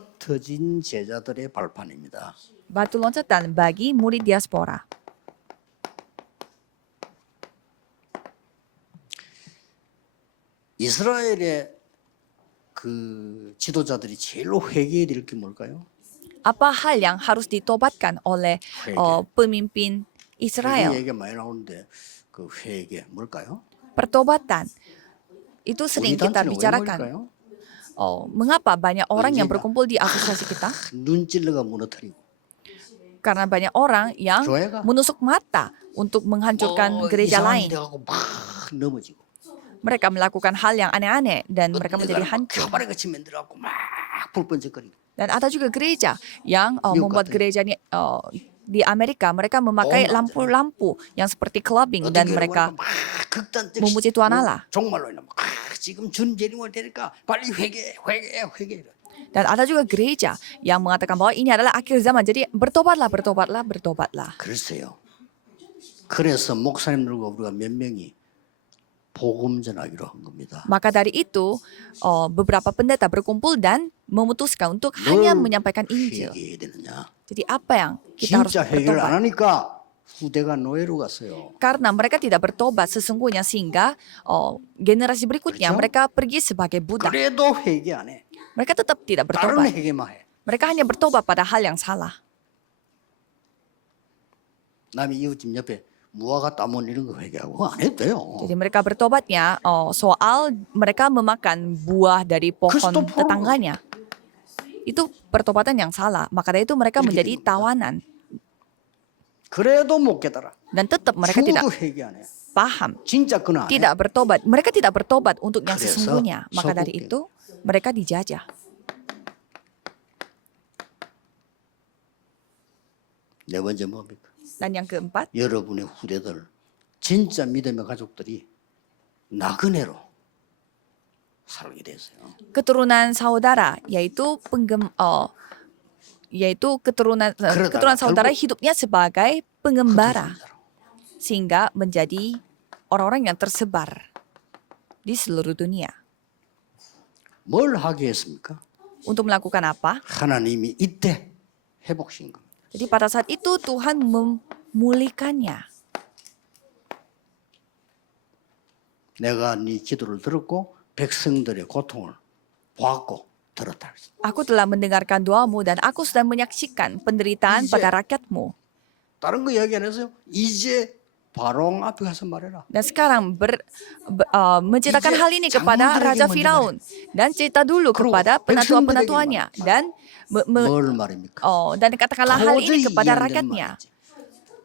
흩어진 제자들의 발판입니다. Batu loncatan bagi murid diaspora. 이스라엘의 그 지도자들이 제일로 회개해야 될 게 뭘까요? Apa hal yang harus ditobatkan oleh 회개. pemimpin 회개 Israel? 얘기가 많이 나오는데 그 회개 뭘까요? Pertobatan. Itu 우리 sering kita 단체는 왜 bicarakan. 뭘까요? Mengapa banyak orang yang 언제나 berkumpul di asosiasi kita? 눈 찔러가 무너뜨리고 Karena banyak orang yang 교회가 menusuk mata untuk menghancurkan gereja 이상한 lain. 데 가고 막 넘어지고 Mereka melakukan hal yang aneh-aneh dan mereka menjadi 막 hancur. 켜바리 같이 만들어갖고 막 불번쩍거리고 Dan ada juga gereja yang membuat katanya. gereja di Amerika, mereka memakai 맞아요. lampu-lampu yang seperti clubbing 어떤 dan 교회는 mereka 막 극단적 memuji Tuhan Allah. 종말로 인하면 지금 준 재림을 되니까 빨리 회개. Dan ada juga gereja yang mengatakan bahwa ini adalah akhir zaman. Jadi bertobatlah. 글쎄요. 그래서 목사님들과 우리가 몇 명이 복음 전하기로 한 겁니다. Maka dari itu, beberapa pendeta berkumpul dan memutuskan untuk hanya menyampaikan Injil. 회개해야 되느냐? Jadi apa yang kita harus 진짜 회개를 안 bertobat? 하니까 후대가 노예로 갔어요. Karena mereka tidak bertobat sesungguhnya sehingga generasi berikutnya 그렇죠? mereka pergi sebagai budak. 그래도 회개 안 해. Mereka tetap tidak 다른 bertobat. 회개만 해. Mereka hanya bertobat pada hal yang salah. 남이 이웃집 옆에 무화과 따먹는 이런 거 회개하고 안 해도 돼요. Jadi mereka bertobatnya soal mereka memakan buah dari pohon Kristo pun- tetangganya. Itu pertobatan yang salah. Maka dari itu mereka 이렇게 menjadi 된 겁니다. tawanan. 그래도 못 깨달아. Dan tetap mereka tidak 죽어도 회개 안 해. paham. 진짜 그건 안 해. Tidak bertobat. Mereka tidak bertobat untuk yang 그래서 sesungguhnya. Maka dari 소극된 itu mereka dijajah. 네 번째 뭡니까? Dan yang keempat, 여러분의 후대들, 진짜 믿음의 가족들이 나그네로 살게 됐어요. keturunan saudara yaitu keturunan 그러다가 saudara 결국 hidupnya sebagai pengembara 흩어진 자로. sehingga menjadi orang-orang yang tersebar di seluruh dunia. 뭘 하게 했습니까? Untuk melakukan apa? 하나님이 이때 회복신 겁니다. Jadi pada saat itu Tuhan memulihkannya. 내가 네 기도를 들었고 백성들의 고통을 보았고 들었다. Aku telah mendengarkan doamu dan aku sedang menyaksikan penderitaan 이제- pada rakyatmu. 다른 거 이야기 안 했어요. 이제 바롱 앞에 가서 말해라. Dan sekarang menceritakan 이제 hal ini kepada 장로들에게 Raja 먼저 Firaun dan cerita dulu 그리고 kepada 백성들에게 penatua-penatuanya dan 뭘 말입니까? dan katakanlah hal ini 도저히 kepada 이해 안 되는 rakyatnya, 말이지.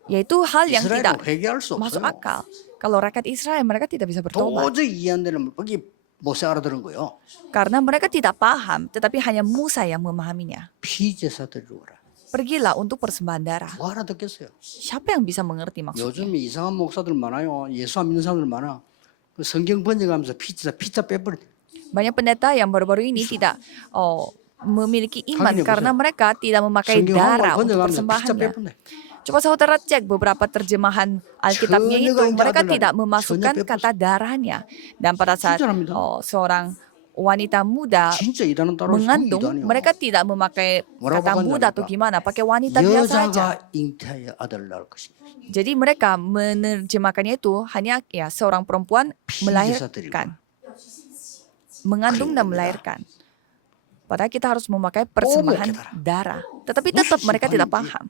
yaitu hal yang tidak 이스라엘은 회개할 수 masuk 없어요. akal. Kalau rakyat Israel mereka tidak bisa bertobat 도저히 이해 안 되는 말. 거기 모세 알아들은 거요. karena mereka tidak paham, tetapi hanya Musa yang memahaminya. 피제사들로 오라. Pergilah untuk persembahan darah. 뭐 알아듣겠어요? Siapa yang bisa mengerti maksudnya? 요즘 이상한 목사들 많아요. 예수 안 믿는 사람들 많아. 그 성경 번역하면서 피자 빼버려. Banyak pendeta yang baru-baru ini tidak memiliki iman 하긴 karena 해보세요. mereka tidak memakai 성경 darah 한번 untuk 번역하면서 피자 persembahannya. 빼버려. Coba saudara cek beberapa terjemahan Alkitabnya itu, 전혀가 mereka 인자하더라. tidak memasukkan 전혀 kata darahnya. Dan pada saat 진짜랍니다. seorang wanita muda 진짜 일하는 따로 mengandung, mereka tidak memakai 뭐라고 kata muda atau 하냐니까. gimana, pakai wanita biasa saja. 여자가 잉태하여 아들을 낳을 것이다. Jadi mereka menerjemahkannya itu hanya ya seorang perempuan melahirkan, mengandung dan melahirkan. Padahal kita harus memakai persembahan darah. Tetapi tetap mereka tidak paham.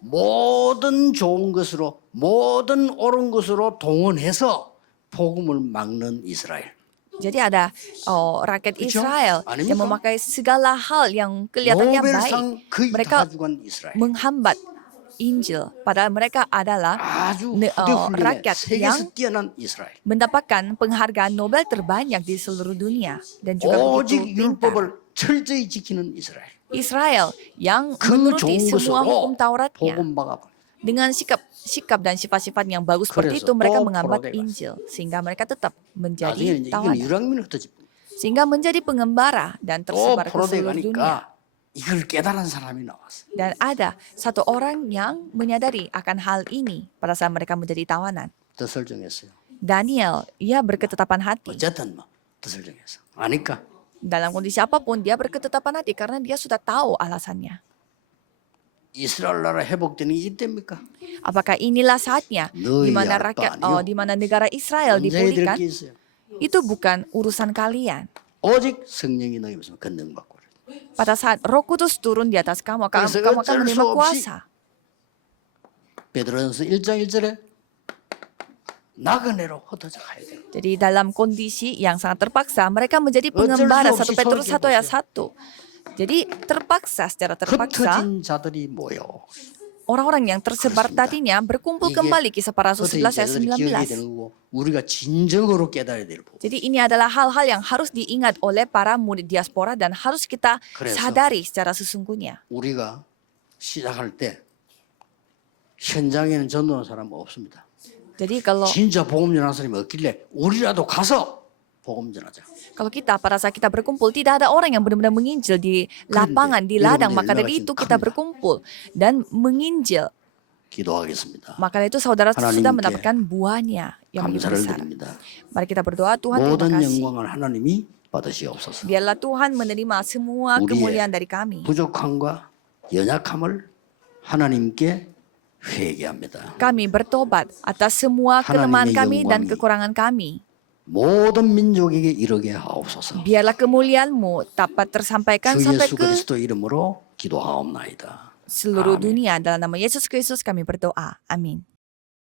모든 좋은 것으로 모든 옳은 것으로 동원해서 복음을 막는 이스라엘. Jadi ada rakyat 그렇죠? Israel yang 아닙니까? memakai segala hal yang kelihatannya baik. 노벨상 거의 다 Mereka 가져간 이스라엘. menghambat Injil. Padahal mereka adalah 아주 네, 후대 훈련에 rakyat 세계에서 yang 뛰어난 이스라엘. mendapatkan penghargaan Nobel terbanyak di seluruh dunia. Dan juga 오직 begitu pintar. 율법을 철저히 지키는 이스라엘. Israel yang 그 menuruti 좋은 semua hukum 것으로 Tauratnya. 복음 막아. Dengan sikap dan sifat-sifat yang bagus seperti 그래서 itu mereka 또 menghambat 포로되고 Injil. Sehingga mereka tetap 나중에 menjadi 이제 이건 tawanan. 유랑민을 흩어지. Sehingga menjadi pengembara dan 또 tersebar ke 포로돼 seluruh dunia. 가니까 이걸 깨달은 사람이 나왔어. Dan ada satu orang yang menyadari akan hal ini pada saat mereka menjadi tawanan. 뜻을 정했어요. Daniel, ia berketetapan hati. 어쨌든 뭐 뜻을 정했어. 아니까 Dalam kondisi apapun, dia berketetapan hati karena dia sudah tahu alasannya. 이스라엘 나라 회복되는 게 이때입니까? Apakah inilah saatnya di 너희 mana 알바 아니요. di mana negara Israel 언제 될 dipulihkan? 게 있어요? Itu bukan urusan kalian. 오직 성령이 너희 있으면 권능받고 그래요. Pada saat Roh Kudus turun di atas kamu, 그래서 kamu akan 어쩔 수 menerima 없이 kuasa. 베드로전서 1장 1절에 나그네로 흩어져 가야 돼요. Jadi dalam kondisi yang sangat terpaksa, mereka menjadi 어쩔 pengembara 수 1 없이 Petrus 1 ayat 서로 1. Jadi terpaksa, secara terpaksa, 흩어진 자들이 모여. orang-orang yang tersebar 그렇습니다. tadinya berkumpul 이게 kembali, Kisah Para Rasul 흩어진 11 ayat 자들이 기억이 19. 되는 거고 우리가 진정으로 깨달아야 될 부분. Jadi ini adalah hal-hal yang harus diingat oleh para murid diaspora dan harus kita 그래서 sadari secara sesungguhnya. 우리가 시작할 때 현장에는 전도하는 사람 없습니다. Jadi kalau 진짜 복음 전하는 사람이 없길래 우리라도 가서 복음 전하자. kita pada saat kita berkumpul tidak ada orang yang benar-benar menginjil di lapangan, di ladang, maka dari itu kita berkumpul dan menginjil. 기도하겠습니다. Maka dari itu saudara 하나님께 sudah mendapatkan buahnya yang begitu 감사를 besar. 드립니다. Mari kita berdoa, Tuhan terima 모든 kasih. 영광을 하나님이 받으시옵소서. Biarlah Tuhan menerima semua 우리의 kemuliaan dari kami. 부족함과 연약함을 하나님께 회개합니다. Kami bertobat atas semua kelemahan kami dan 영광이 kekurangan kami. 모든 민족에게 이르게 하옵소서. Biarlah kemuliaan-Mu dapat tersampaikan 주 sampai 예수 ke 그리스도 이름으로 기도하옵나이다. seluruh 아멘. dunia. Dalam nama Yesus Kristus kami berdoa. Amin.